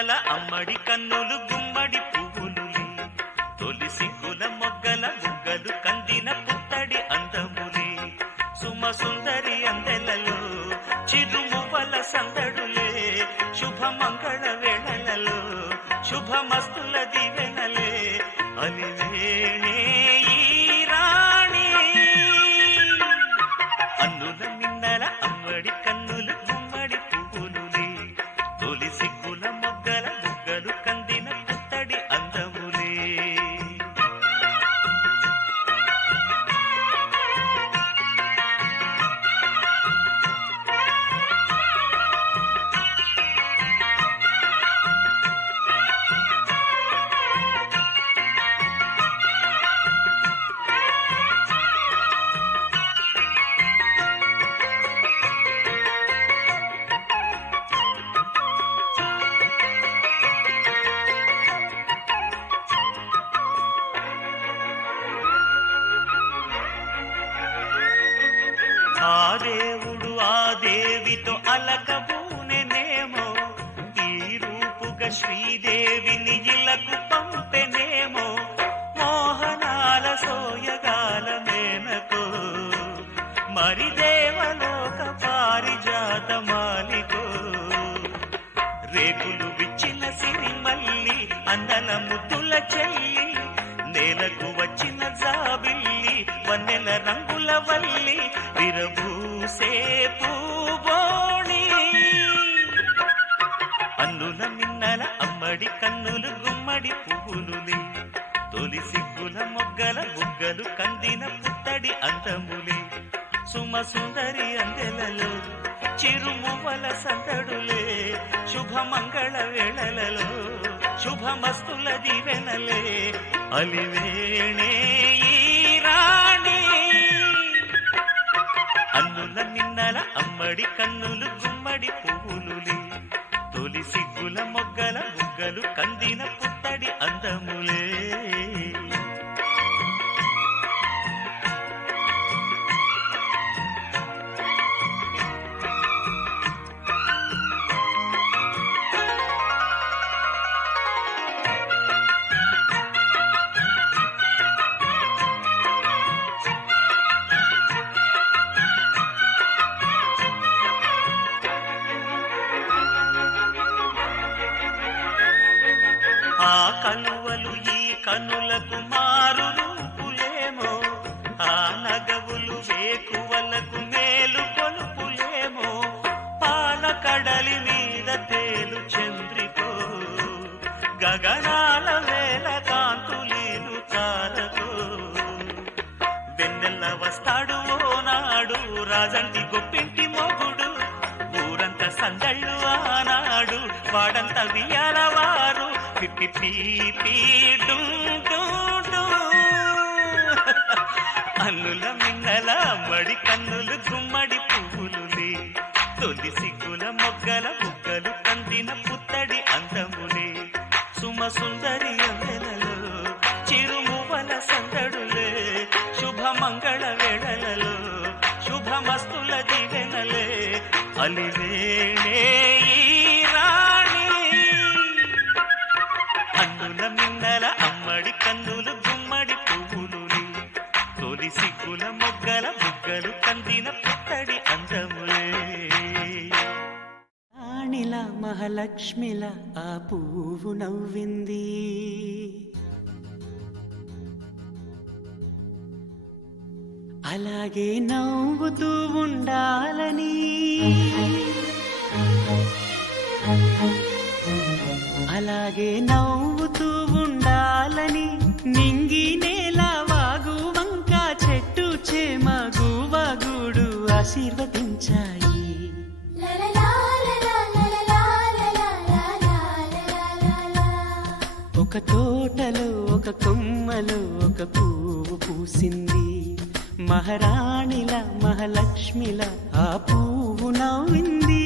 మిన్నల అమ్మడి కన్నులు గుమ్మడి పువ్వులులే తొలి సిగ్గుల మొగ్గల బుగ్గలు కందిన పుత్తడి అందములే సుమ సుందరి అందెలలో చిరుమువ్వల సందడులే శుభమంగళ వేళలలో శుభమస్తుల దివెనలే అలివేణే ఈ రాణి అన్నుల మిన్నల అమ్మడి కన్నులు గుమ్మడి పువ్వులులే తొలి సిగ్గుల మొగ్గల బుగ్గలు కందిన పుత్తడి అందములే ఆ దేవుడు ఆ దేవితో అలకబూనెనేమో ఈ రూపుగా శ్రీదేవిని ఇలకు పంపెనేమో మోహనాల సోయగాల మేనకో మరి దేవలోక పారిజాత మాలికో రేకులు విచ్చిన సిరిమల్లి అందల ముద్దుల చెల్లి నేలకు వచ్చిన జాబిల్లి వన్నెల రంగుల వల్లి విరబూసే పూబోణి అన్నుల మిన్నల అమ్మడి కన్నులు గుమ్మడి పువ్వులులే తొలి సిగ్గుల మొగ్గల బుగ్గలు కందిన పుత్తడి అందములే సుమ సుందరి అందెలలో చిరుమువ్వల సందడులే శుభమంగళ వేళలలో శుభమస్తుల దివెనలే అలివేణే ఈ రాణి అన్నుల మిన్నల అమ్మడి కన్నులు గుమ్మడి పువ్వులులే తొలి సిగ్గుల మొగ్గల బుగ్గలు కందిన పుత్తడి అందములే ఆ కలువలు ఈ కనులకు మారు రూపులేమో ఆ నగవులు వేకువలకు మేలు కొలుపులేమో పాల కడలి మీద తేలు చంద్రికో గగనాల వేల కాంతులీలు తారకో వెన్నెల్ల వస్తాడు ఓనాడు రాజంటి గొప్పింటి మొగుడు ఊరంతా సందళ్ళు ఆనాడు వాడంతా వియ్యాలవారు అన్నుల మిన్నల మడి కన్నులు గుమ్మడి పువ్వులులే తొలి సిగ్గుల మొగ్గల బుగ్గలు కందిన పుత్తడి అందములే సుమ సుందరి అందెలలో చిరుమువ్వల సందడులే శుభమంగళ వేళలలో శుభమస్తుల దివెనలే అలివేణే ఈ రాణి అన్నుల మిన్నల అమ్మడి కన్నులు గుమ్మడి పువ్వులులే తొలి సిగ్గుల మొగ్గల బుగ్గలు కందిన పుత్తడి అందములే రాణిల మహాలక్ష్మిల ఆ పువ్వు నవ్వింది అలాగే నవ్వుతూ ఉండాలని అలాగే నవ్వుతూ ఉండాలని నింగి నేల వాగు వంక చెట్టు చేమ గువగుడు ఆశీర్వదించాయి ఒక తోటలో ఒక కొమ్మలో ఒక పువ్వు పూసింది మహారాణిల మహాలక్ష్మిల ఆ పువ్వు నవ్వింది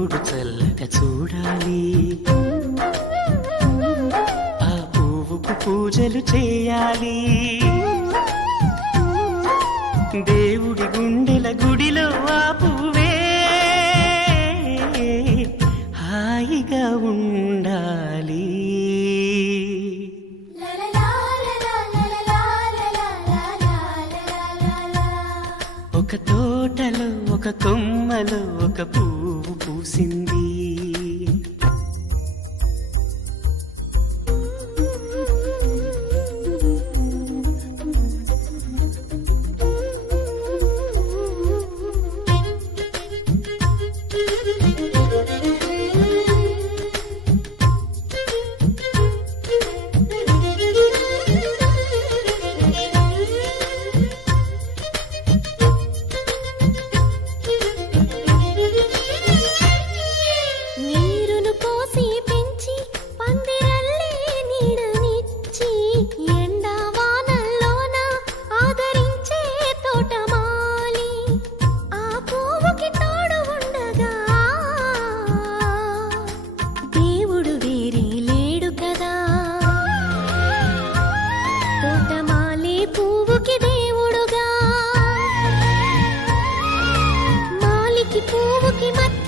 దేవుడు చల్లగా చూడాలి, ఆ పువ్వుకు పూజలు చేయాలి. దేవుడి గుండెల గుడిలో ఆ పువ్వే హాయిగా ఉండాలి. ఒక తోటలో ఒక కొమ్మలో ఒక పువ్వు పూసింది. నీరును పోసి పెంచి పందిరల్లే నీడనిచ్చి ఎండా వానల్లోన ఆదరించే తోటమాలి ఆ పువ్వుకి తోడు ఉండగా దేవుడు వేరే లేడు కదా. తోటమాలి పువ్వుకి దేవుడుగా, మాలికి పువ్వుకి మధ్య